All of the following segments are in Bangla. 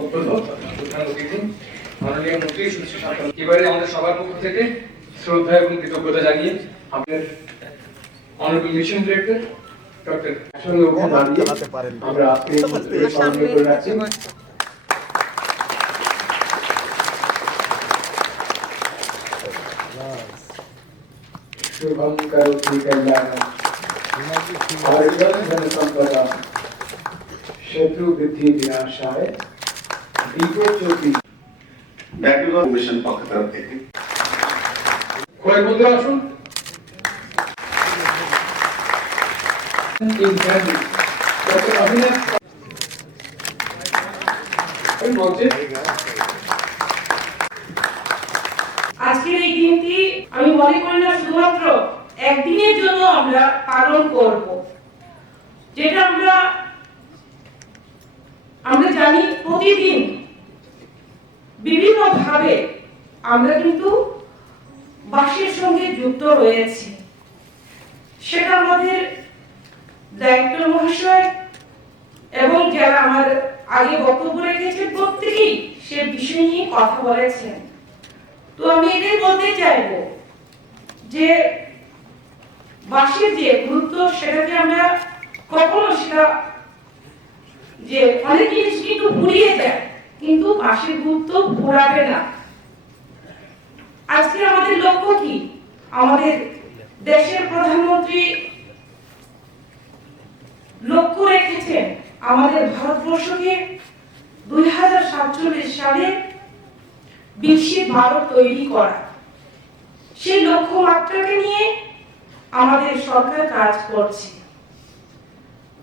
অত্যন্ত প্রধান অতিথি মাননীয় মন্ত্রী সুশ্রী শান্ত এবারে আমাদের সবার পক্ষ থেকে শ্রদ্ধা এবং কৃতজ্ঞতা জানিয়ে আপনার অনারেবল মিশন ডিরেক্টর ডক্টর আসলে ওখানে দাঁড়িয়ে আমরা আজকে এই সম্মেলন করে রাখছি। शुभम करोति कल्याणम आरोग्यम धनसंपदा शत्रु वृद्धि विनाशाय दीपो ज्योति ব্যাকগ্রাউন্ড মিশন পক্ষ থেকে কয়েক বন্ধুরা আসুন। ডক্টর অভিনব মঞ্চে আজকের এই দিনটি আমি মনে করি না শুধুমাত্র একদিনের জন্য আমরা পালন করব, যেটা আমরা জানি প্রতিদিন বিভিন্ন ভাবে আমরা কিন্তু বাসের সঙ্গে যুক্ত রয়েছি। সেটা আমাদের ডাইরেক্টর মহাশয় এবং যারা আমার আগে বক্তব্য রেখেছেন প্রত্যেকেই সে বিষয় নিয়ে কথা বলেছেন। তো আমি এটাই বলতে চাইব যে বাসের যে গুরুত্ব সেটাকে আমরা কখনো সেটা যে অনেক জিনিস কিন্তু ভুলিয়ে যায়, কিন্তু বাসের গুরুত্ব ভোলাবে না। আজকে আমাদের লক্ষ্য কি? আমাদের দেশের প্রধানমন্ত্রী লক্ষ্য রেখেছেন আমাদের ভারতবর্ষকে 2047 সালে বিকশিত ভারত তৈরি করা। সেই লক্ষ্যমাত্রাকে নিয়ে আমাদের সরকার কাজ করছে।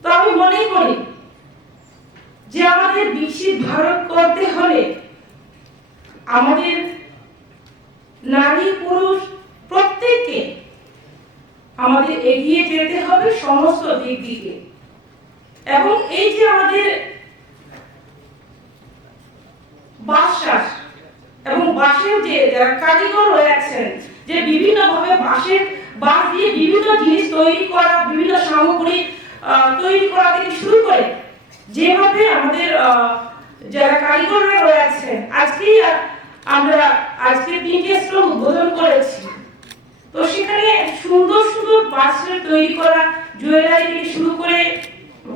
তো আমি মনে করি যে আমাদের বিকশিত ভারত করতে হলে আমাদের নারী পুরুষ প্রত্যেককে আমাদের এগিয়ে যেতে হবে সমস্ত দিক দিকে। এবং এই যে আমাদের বাসচাষ এবং বাঁশের যে যারা কারিগর রয়েছেন, যে বিভিন্ন ভাবে বাঁশ দিয়ে বিভিন্ন জিনিস তৈরি করা, বিভিন্ন সামগ্রী তৈরি করা থেকে শুরু করে যেভাবে আমাদের যারা কারিগররা রয়েছেন, আমরা আজকে 3টে স্টল উদ্বোধন করেছি। তো সেখানে সুন্দর সুন্দর বাঁশের তৈরি করা জুয়েলারি থেকে শুরু করে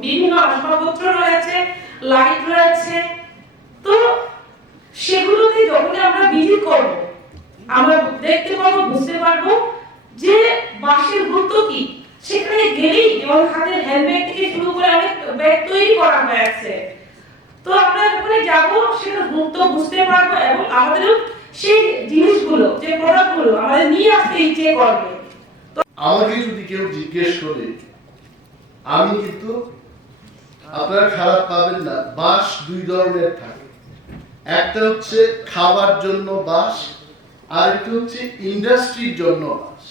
বিভিন্ন আসবাবপত্র রয়েছে, লাইট রয়েছে। তো সেগুলোতে যখন আমরা ভিজিট করব আমরা দেখতে পারবো, বুঝতে পারবো যে বাঁশের গুরুত্ব কি। সেখানে গেলেই যেমন হাতের হ্যান্ডব্যাগ থেকে শুরু করে অনেক ব্যাগ তৈরি করা হয়েছে। তো আমরা ওখানে যাব, সেটা গুরুত্ব বুঝতে পারবো এবং আমাদেরও সেই জিনিসগুলো, যে প্রোডাক্টগুলো আমাদের নিয়ে আসতে ইচ্ছে করবে। আমাকে যদি কেউ জিজ্ঞেস করে, আমি কিন্তু আপনারা খারাপ পাবেন না, বাঁশ 2 ধরনের থাকে। একটা হচ্ছে খাবার জন্য বাঁশ, আর একটা হচ্ছে ইন্ডাস্ট্রির জন্য বাঁশ।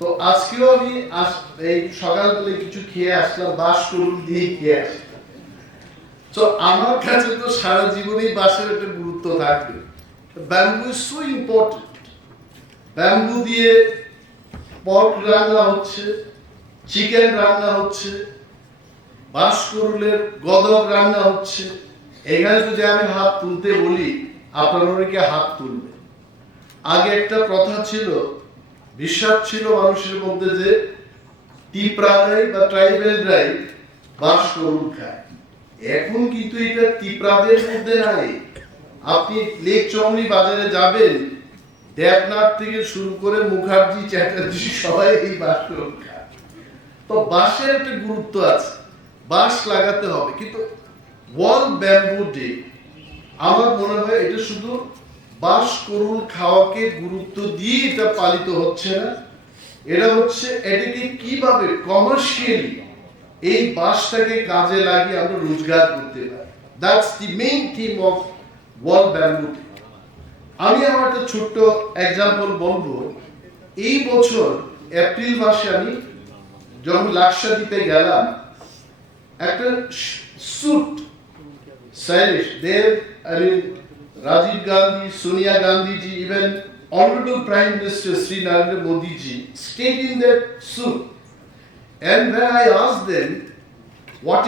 তো আজকেও আমি এই সকালবেলা কিছু খেয়ে আসলাম, বাঁশ করুন দিয়ে খেয়ে আসলাম। তো আমার কাছে তো সারা জীবনেই বাঁশের একটা গুরুত্ব থাকবে। Bamboo is so important. Bamboo দিয়ে পর্ক রান্না হচ্ছে, চিকেন রান্না হচ্ছে, বাঁশকুড়ুলের গদক রান্না হচ্ছে। এখানে যদি আমি হাত তুলতে বলি, আপনারা অনেকে হাত তুলবে। আগে একটা প্রথা ছিল, বিশ্বাস ছিল মানুষের মধ্যে যে তিপ্রারাই বা ট্রাইবেলরাই বাঁশকুড়ুল খায়। এখন কিন্তু এটা তিপ্রাদের মধ্যে নাই। আপনি লেক চমনি বাজারে যাবেন, দেবনাথ থেকে শুরু করে মুখার্জি, চ্যাটার্জি সবাই এই বাঁশকুড়ুল খায়। তো বাঁশের একটা গুরুত্ব আছে, বাঁশ লাগাতে হবে। কিন্তু ওয়ার্ল্ড ব্যাম্বু ডে আমার মনে হয় এটা শুধু বাঁশকুড়ুল খাওয়াকে গুরুত্ব দিয়ে এটা পালিত হচ্ছে না, এটা হচ্ছে এটাকে কিভাবে কমার্শিয়ালি এই বাঁশটাকে কাজে লাগিয়ে আমরা রোজগার করতে পারি। That's the main theme of world bamboo day. আমি আমার একটা ছোট্ট এক্সাম্পল বলবো। এই বছর এপ্রিল মাসে আমি যখন লাক্ষাদ্বীপে গেলাম, একটা suit stylish there. I mean, Rajiv Gandhi, Sonia Gandhi ji, even Honorable Prime Minister Sri Narendra Modi ji stayed in that suit. And when I asked them what